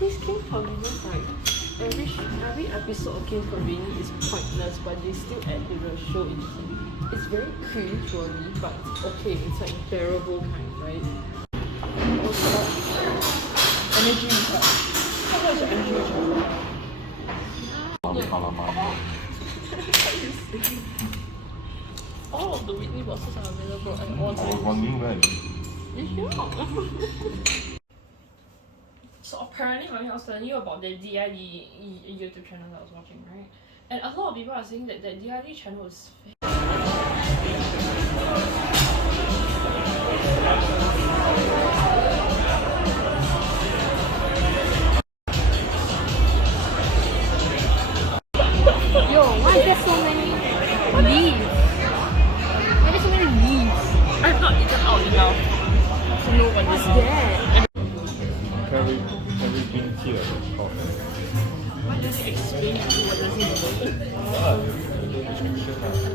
This King Convenience, like every episode of King Convenience is pointless, but they still add to the show itself. It's very cringe-worthy, but it's okay. It's like bearable kind, right? Also, energy recharge. How much energy recharge? All of the Whitney boxes are available at all times. Yeah. So apparently, I was telling you about the DID YouTube channel that I was watching, right? And a lot of people are saying that the DID channel is fake. Yo, why is there so many leaves? Why are there so many leaves? I've not eaten out enough to know what What's this is. that? Carry bean tea at the shop. Why does it explain to me what does it mean? Description.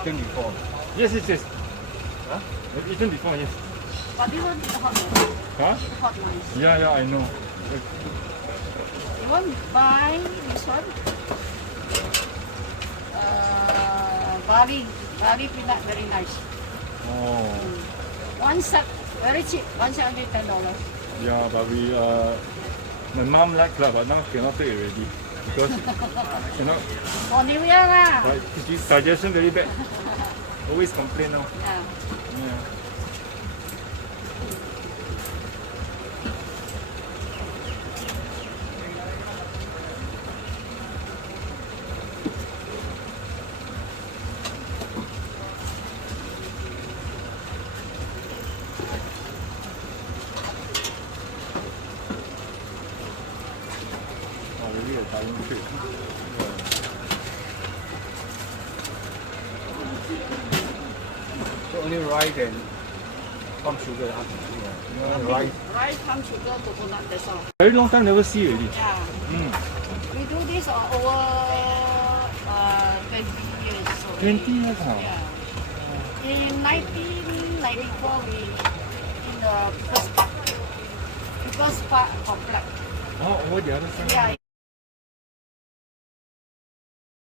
Eaten before. Yes, yes, yes. Huh? I've eaten before, yes. But this one is the hot one. Huh? Hot one. Yeah, yeah, I know. You want to buy this one? Bali peanut, very nice. Oh. One set, very cheap. One set only $10. Yeah, but we my mom likes lah, but now cannot take already because cannot. For New Year lah. Like digestion very bad. Always complain now. Yeah. Yeah. Oh, really a dying trip. So only rice and palm sugar. Rice. Rice, palm sugar, coconut, that's all. Very long time never see already. Yeah. Mm. We do this over 20 years. So 20 years now. Yeah. In 1994, we in the first part complex. Oh, over the other side. Yeah.